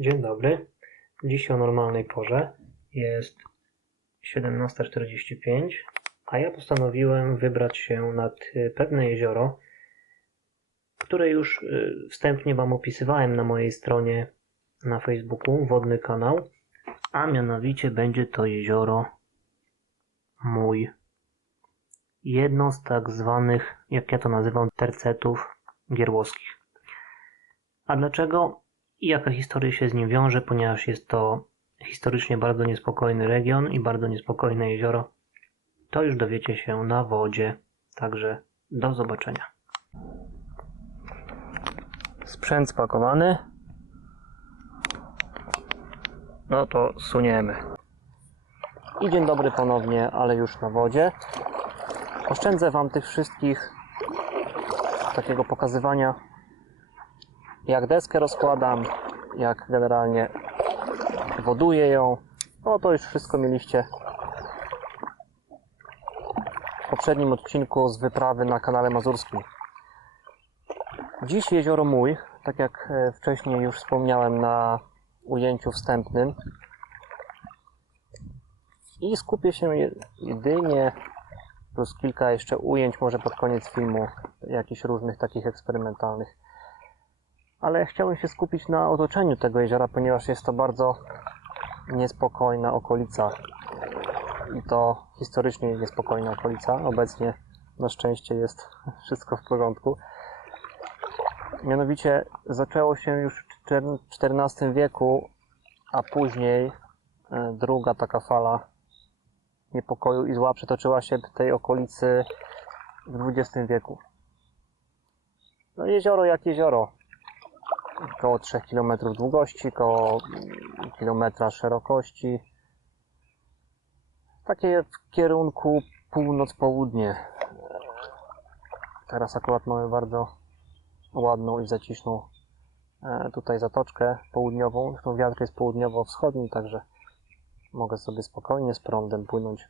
Dzień dobry. Dziś o normalnej porze. Jest 17.45, a ja postanowiłem wybrać się nad y, pewne jezioro, które już y, wstępnie Wam opisywałem na mojej stronie na Facebooku, wodny kanał, a mianowicie będzie to jezioro mój. Jedno z tak zwanych, jak ja to nazywam, tercetów gierłoskich. A dlaczego i jaka historia się z nim wiąże, ponieważ jest to historycznie bardzo niespokojny region i bardzo niespokojne jezioro, to już dowiecie się na wodzie. Także do zobaczenia. Sprzęt spakowany. No to suniemy. I dzień dobry ponownie, ale już na wodzie. Oszczędzę Wam tych wszystkich takiego pokazywania jak deskę rozkładam, jak generalnie woduję ją. No to już wszystko mieliście w poprzednim odcinku z wyprawy na kanale Mazurskim. Dziś jezioro Mój, tak jak e, wcześniej już wspomniałem na ujęciu wstępnym. I skupię się je- jedynie plus kilka jeszcze ujęć, może pod koniec filmu, jakichś różnych takich eksperymentalnych ale chciałem się skupić na otoczeniu tego jeziora, ponieważ jest to bardzo niespokojna okolica. I to historycznie niespokojna okolica. Obecnie na szczęście jest wszystko w porządku. Mianowicie zaczęło się już w XIV wieku, a później e, druga taka fala niepokoju i zła przetoczyła się w tej okolicy w XX wieku. No jezioro jak jezioro, około 3 km długości, około kilometra szerokości. Takie w kierunku północ-południe. Teraz akurat mamy bardzo ładną i zaciszną e, tutaj zatoczkę południową. Zresztą wiatr jest południowo-wschodni, także mogę sobie spokojnie z prądem płynąć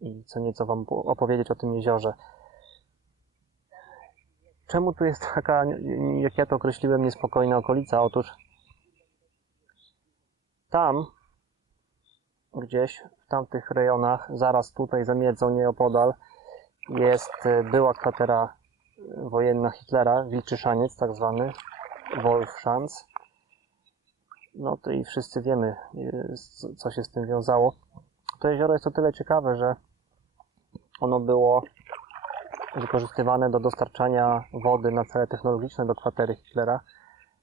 i co nieco Wam opowiedzieć o tym jeziorze. Czemu tu jest taka, jak ja to określiłem, niespokojna okolica? Otóż tam, gdzieś w tamtych rejonach, zaraz tutaj za miedzą nieopodal, jest e, była kwatera wojenna Hitlera, Wilczyszaniec tak zwany, Wolfschanz. No to i wszyscy wiemy, e, co się z tym wiązało. To jezioro jest o tyle ciekawe, że ono było wykorzystywane do dostarczania wody na cele technologiczne do kwatery Hitlera.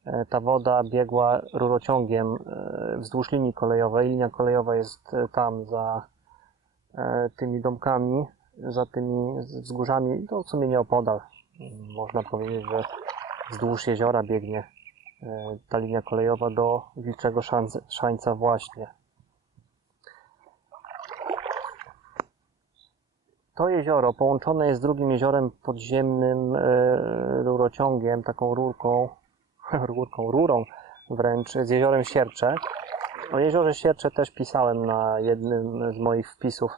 E, Ta woda biegła rurociągiem e, wzdłuż linii kolejowej. Linia kolejowa jest e, tam za tymi domkami, za tymi wzgórzami, to w sumie nieopodal. Można powiedzieć, że wzdłuż jeziora biegnie ta linia kolejowa do Wilczego Szańca właśnie. To jezioro połączone jest z drugim jeziorem podziemnym e, rurociągiem, taką rurką, rurką, rurą wręcz, z jeziorem Siercze. O jeziorze Siercze też pisałem na jednym z moich wpisów.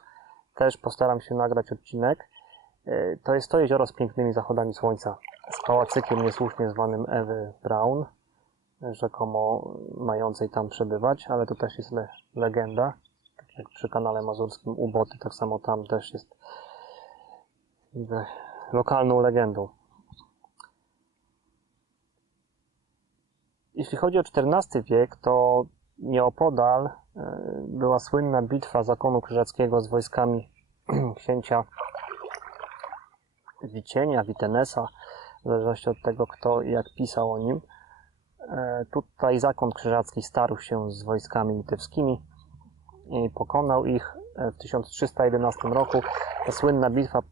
Też postaram się nagrać odcinek. E, To jest to jezioro z pięknymi zachodami słońca. Z pałacykiem niesłusznie zwanym Ewy Brown, rzekomo mającej tam przebywać, ale to też jest le legenda. Tak jak przy kanale mazurskim Uboty, tak samo tam też jest lokalną legendą. Jeśli chodzi o XIV wiek, to nieopodal e, była słynna bitwa zakonu krzyżackiego z wojskami księcia Wicienia, Witenesa, w zależności od tego, kto i jak pisał o nim. E, Tutaj zakon krzyżacki starł się z wojskami litewskimi i pokonał ich e, w 1311 roku. Ta słynna bitwa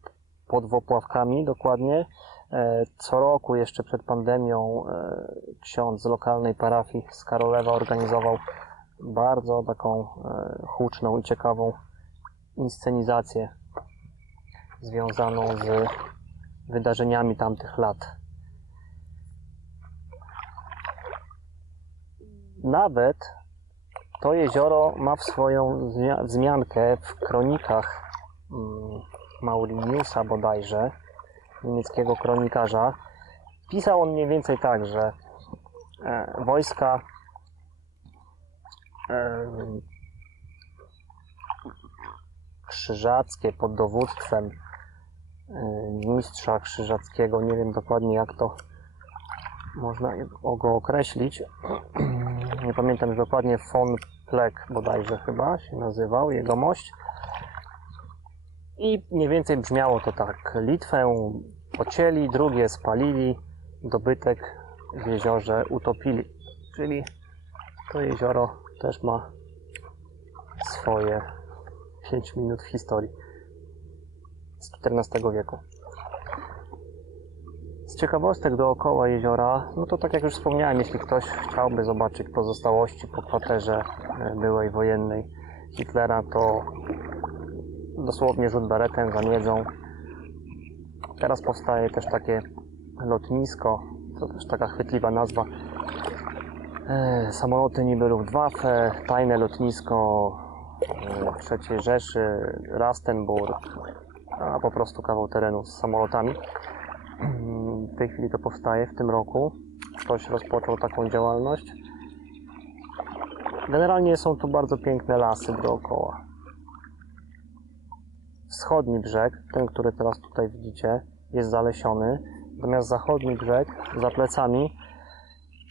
pod Wopławkami dokładnie. E, Co roku jeszcze przed pandemią e, ksiądz z lokalnej parafii z Karolewa organizował bardzo taką e, huczną i ciekawą inscenizację związaną z wydarzeniami tamtych lat. Nawet to jezioro ma w swoją wzmia- wzmiankę w kronikach mm, Mauriniusa bodajże, niemieckiego kronikarza. Pisał on mniej więcej tak, że e, wojska em, krzyżackie pod dowództwem em, mistrza krzyżackiego. Nie wiem dokładnie jak to można go określić. Nie pamiętam dokładnie von Plek bodajże chyba się nazywał, jegomość. I mniej więcej brzmiało to tak. Litwę pocięli, drugie spalili, dobytek w jeziorze utopili. Czyli to jezioro też ma swoje 5 minut w historii z XIV wieku. Z ciekawostek dookoła jeziora, no to tak jak już wspomniałem, jeśli ktoś chciałby zobaczyć pozostałości po kwaterze e, byłej wojennej Hitlera, to dosłownie rzut beretem za miedzą. Teraz powstaje też takie lotnisko, to też taka chwytliwa nazwa. E, samoloty niby Luftwaffe, tajne lotnisko e, III Rzeszy, Rastenburg, a po prostu kawał terenu z samolotami. W tej chwili to powstaje w tym roku. Ktoś rozpoczął taką działalność. Generalnie są tu bardzo piękne lasy dookoła. Wschodni brzeg, ten, który teraz tutaj widzicie, jest zalesiony, natomiast zachodni brzeg za plecami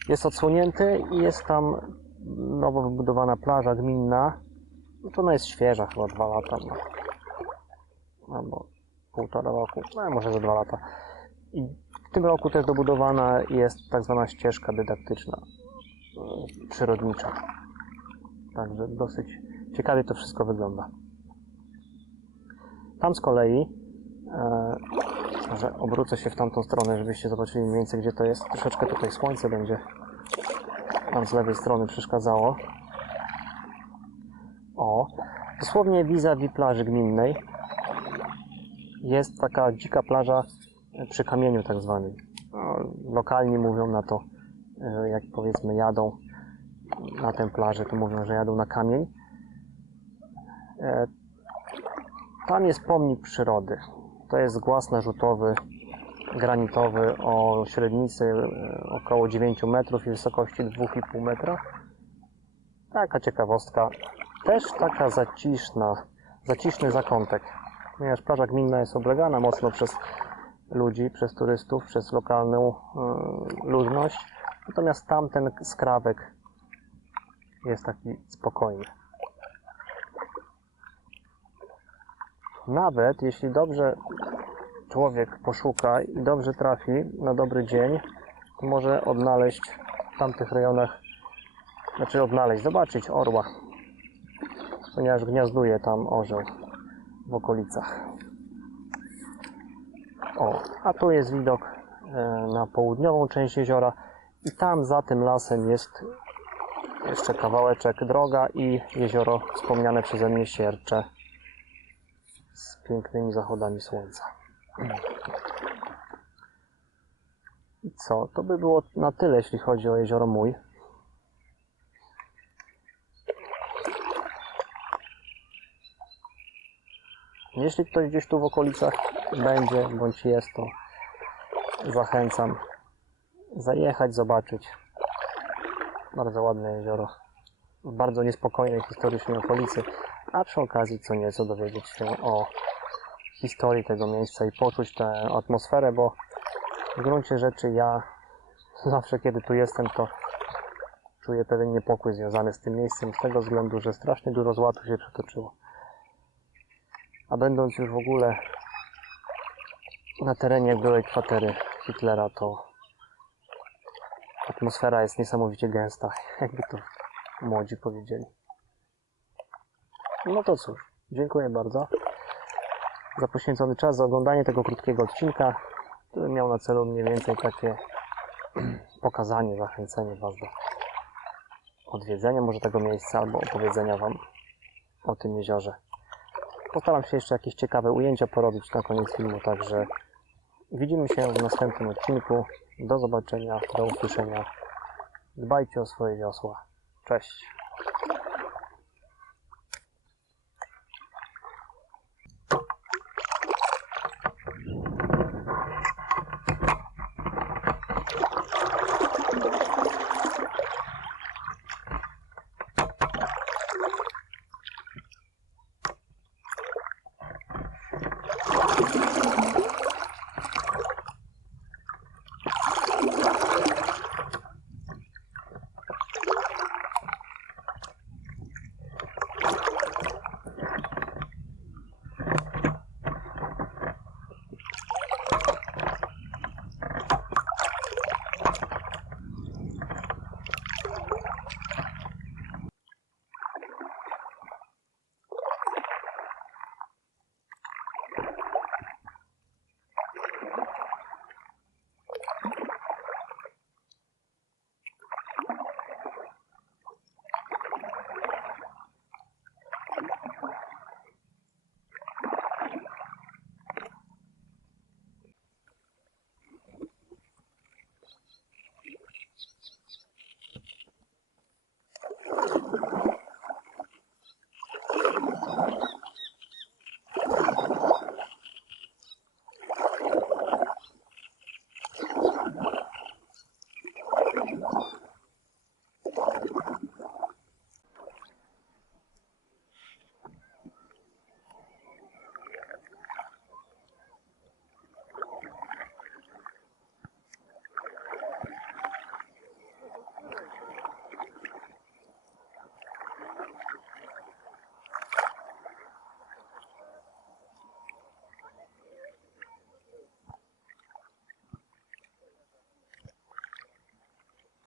jest odsłonięty i jest tam nowo wybudowana plaża gminna. No to ona jest świeża, chyba dwa lata ma. Albo półtora roku, no może za dwa lata. I w tym roku też dobudowana jest tak zwana ścieżka dydaktyczna, e, przyrodnicza. Także dosyć ciekawie to wszystko wygląda. Tam z kolei, e, że obrócę się w tamtą stronę, żebyście zobaczyli mniej więcej gdzie to jest. Troszeczkę tutaj słońce będzie nam z lewej strony przeszkadzało. O, dosłownie vis-a-vis plaży gminnej jest taka dzika plaża przy kamieniu tak zwanym. No, lokalni mówią na to, że jak powiedzmy jadą na tę plażę, to mówią, że jadą na kamień. E, Tam jest pomnik przyrody. To jest głaz narzutowy, granitowy o średnicy e, około 9 metrów i wysokości 2,5 metra. Taka ciekawostka. Też taka zaciszna, zaciszny zakątek. Ponieważ plaża gminna jest oblegana mocno przez ludzi, przez turystów, przez lokalną y, ludność. Natomiast tamten skrawek jest taki spokojny. Nawet jeśli dobrze człowiek poszuka i dobrze trafi na dobry dzień, może odnaleźć w tamtych rejonach, znaczy odnaleźć, zobaczyć orła, ponieważ gniazduje tam orzeł w okolicach. O, a tu jest widok e, na południową część jeziora i tam za tym lasem jest jeszcze kawałeczek droga i jezioro wspomniane przeze mnie Siercze z pięknymi zachodami słońca. I co? To by było na tyle, jeśli chodzi o jezioro Mój. Jeśli ktoś gdzieś tu w okolicach będzie bądź jest, to zachęcam zajechać, zobaczyć. Bardzo ładne jezioro. W bardzo niespokojnej historycznie okolicy, a przy okazji co nieco dowiedzieć się o historii tego miejsca i poczuć tę atmosferę, bo w gruncie rzeczy ja zawsze kiedy tu jestem, to czuję pewien niepokój związany z tym miejscem, z tego względu, że strasznie dużo złatu się przetoczyło. A będąc już w ogóle na terenie byłej kwatery Hitlera, to atmosfera jest niesamowicie gęsta, jakby to młodzi powiedzieli. No to cóż, dziękuję bardzo za poświęcony czas, za oglądanie tego krótkiego odcinka, który miał na celu mniej więcej takie pokazanie, zachęcenie Was do odwiedzenia może tego miejsca albo opowiedzenia Wam o tym jeziorze. Postaram się jeszcze jakieś ciekawe ujęcia porobić na koniec filmu, także widzimy się w następnym odcinku. Do zobaczenia, do usłyszenia. Dbajcie o swoje wiosła. Cześć.